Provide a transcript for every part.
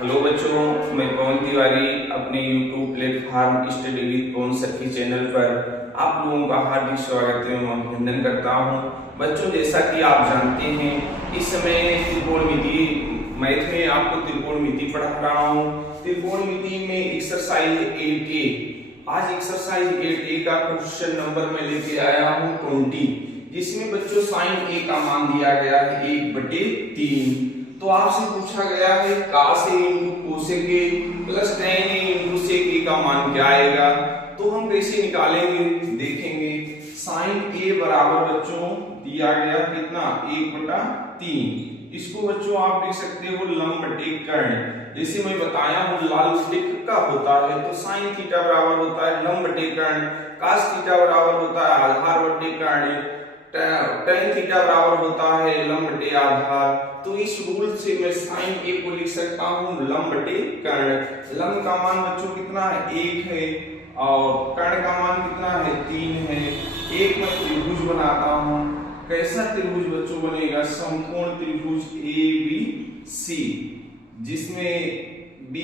Hello बच्चों, मैं पवन तिवारी अपने YouTube platform study with Pawan sir के चैनल पर आप लोगों का हार्दिक स्वागत एवं अभिनंदन करता हूं। बच्चों, जैसा कि आप जानते हैं, इस समय त्रिकोणमिति मैथ में आपको त्रिकोणमिति पढ़ा रहा हूं। त्रिकोणमिति में एक्सरसाइज 8A, आज एक्सरसाइज 8A का क्वेश्चन नंबर मैं लेके आया हूं 20, जिसमें बच्चों साइन A का मान दिया गया है 1/3। तो आपसे पूछा गया है cos A into cosec A plus tan A into sec A का मान क्या आएगा। तो हम कैसे निकालेंगे देखेंगे। साइन A बराबर बच्चों दिया गया कितना 1/3। इसको बच्चों आप लिख सकते हो लंब बटे कर्ण। जैसे मैं बताया हूं लाल टिक का होता है तो साइन थीटा बराबर होता है लंब बटे कर्ण, cos थीटा बराबर होता है आधार बटे कर्ण, tan थीटा बराबर होता है लंब बटे आधार। तो इस रूल से मैं साइन A को लिख सकता हूं लंब बटे कर्ण। लंब का मान बच्चों कितना है 1 है और कर्ण का मान कितना है 3 है। एक मैं त्रिभुज बनाता हूं। कैसा त्रिभुज बच्चों बनेगा? समकोण त्रिभुज ABC, जिसमें B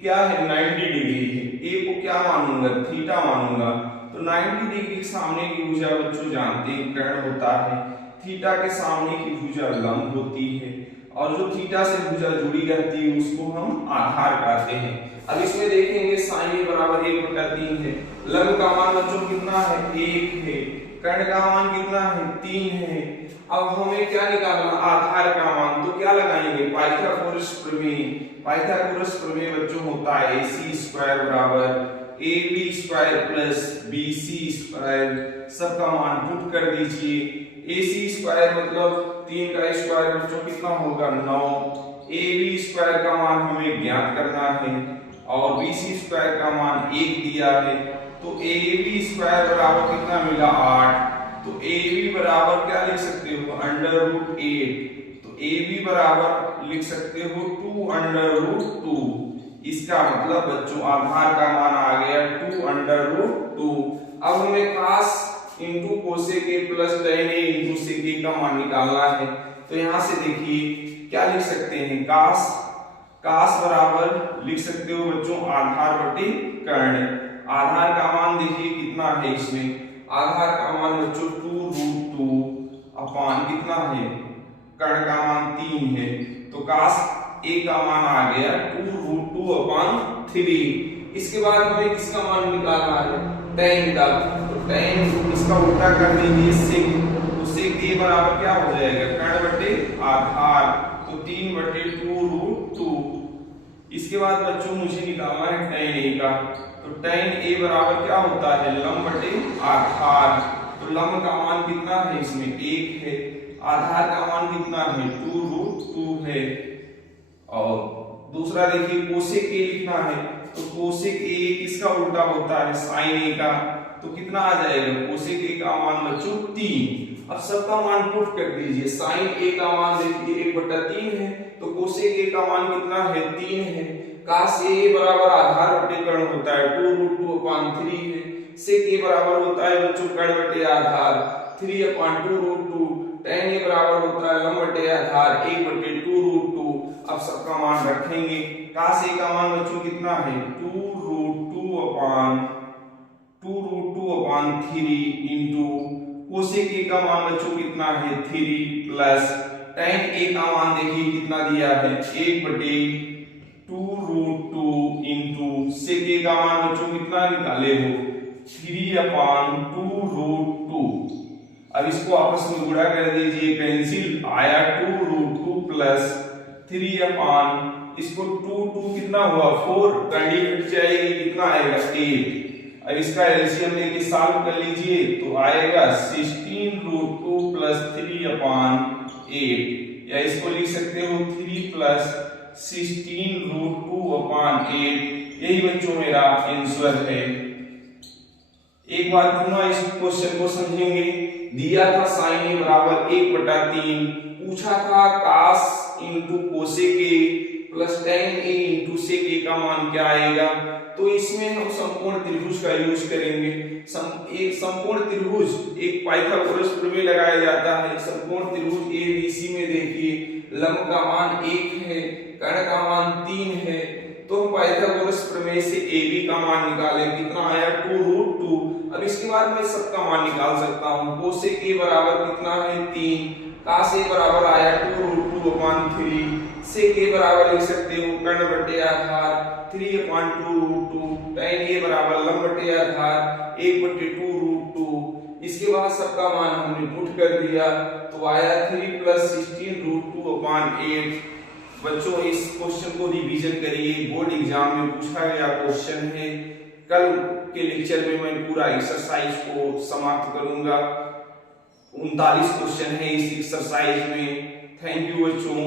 क्या है 90 डिग्री है। A को क्या मानूंगा? थीटा मानूंगा। तो 90 डिग्री के सामने की भुजा बच्चों जानते हैं कर्ण होता है, थीटा के सामने की भुजा लंब होती है और जो थीटा से भुजा जुड़ी रहती है उसको हम आधार कहते हैं। अब इसमें देखेंगे साइन A बराबर 1/3 है। लंब का मान बच्चों कितना है 1 है, कर्ण का मान कितना है 3 है। अब हमें क्या निकालना? आधार का मान। तो क्या लगाएंगे? पाइथागोरस प्रमेय। पाइथागोरस प्रमेय बच्चों होता है AC² बराबर AB² प्लस BC²। सबका मान पुट कर दीजिए। AC² मतलब 3 का स्क्वायर बच्चों कितना होगा 9। AB² का मान हमें ज्ञात करना है और BC² का मान 1 दिया है। तो AB² बराबर कितना मिला 8। तो AB बराबर क्या लिख सकते हो √8। तो AB बराबर लिख सकते हो 2√2। इसका मतलब बच्चों आधार का मान आ गया 2√2। अब हमें cos into cosec A plus tan A into sec A का मान निकालना है। तो यहां से देखिए क्या लिख सकते हैं cos बराबर लिख सकते हो बच्चों आधार बटे कर्ण। आधार का मान देखिए कितना है इसमें, आधार का मान बच्चों 2√2 अपान कितना है कर्ण का मान 3 है। तो cos A का मान आ गया 2√2 अपान 3। इसके बाद हमें किसका मान निकालना है tan का। तो tan इसका उल्टा कर दीजिए sec। तो sec A बराबर क्या हो जाएगा कर्ण बटे आधार। तो 3/2√2। इसके बाद बच्चों मुझे निकालना है tan A का। तो tan A बराबर क्या होता है लंब बटे आधार। तो लंब का मान कितना है इसमें 1 है, आधार का मान कितना है 2√2 है। और दूसरा देखिए कोसेक A लिखना है। तो कोसेक A किसका उल्टा होता है साइन A का। तो कितना आ जाएगा कोसेक A का मान बच्चों 3। अब सबका मान पुट कर दीजिए। साइन A का मान देखिए 1/3 है तो कोसेक A का मान कितना है 3 है। cos A बराबर आधार बटे कर्ण होता है 2√2 अपान 3 है। sec A बराबर होता है बच्चों कर्ण बटे आधार 3 अपान 2√2। tan A बराबर होता है लंब बटे आधार 1/2√2। अब सबका मान रखेंगे। cos A का मान बच्चों कितना है 2√2 अपान 3 इंटू कोसेक A का मान बच्चों कितना है 3 प्लस tan A का मान देखिए कितना दिया है 1/2√2 इंटू sec A का मान बच्चों कितना निकाले हो 3/2√2। अब इसको आपस में गुणा कर दीजिए, पेंसिल आया 2√2 प्लस 3 अपान इसको 2 कितना हुआ 4, कंडी हट जाएगी कितना आएगा 8। अब इसका एलसीएम लेके सॉल्व कर लीजिए तो आएगा 16√2 प्लस 3 अपान 8, या इसको लिख सकते हो 3 प्लस 16√2 अपान 8। यही बच्चों मेरा आंसर है। एक बार पुनः इस क्वेश्चन को समझेंगे। दिया था साइन A बराबर 1/3, पूछा था cos into cosec A plus tan A into sec A का मान क्या आएगा। तो इसमें हम समकोण त्रिभुज का यूज करेंगे। एक समकोण त्रिभुज एक पाइथागोरस प्रमेय लगाया जाता है। समकोण त्रिभुज ABC में देखिए लंब का मान 1 है, कर्ण का मान 3 है। तो हम पाइथागोरस प्रमेय से AB का मान निकालें, कितना आया 2√2। अब इसके बाद मैं सबका मान निकाल सकता हूँ। को से के बराबर कितना है 3, का से बराबर आया 2√2/3, से के बराबर लिख सकते हो कर्ण बटे आधार 3/2√2, tan ए बराबर लंब बटे आधार 1/2√2। इसके बाद सबका मान हमने पुट कर दिया तो आया 3 + 16√2/8। बच्चों इस क्वेश्चन को रिवीजन करिए, बोर्ड एग्जाम में पूछा गया क्वेश्चन है। कल के लेक्चर में मैं पूरा एक्सरसाइज को समाप्त करूंगा। 39 क्वेश्चन है इस एक्सरसाइज में। थैंक यू बच्चों।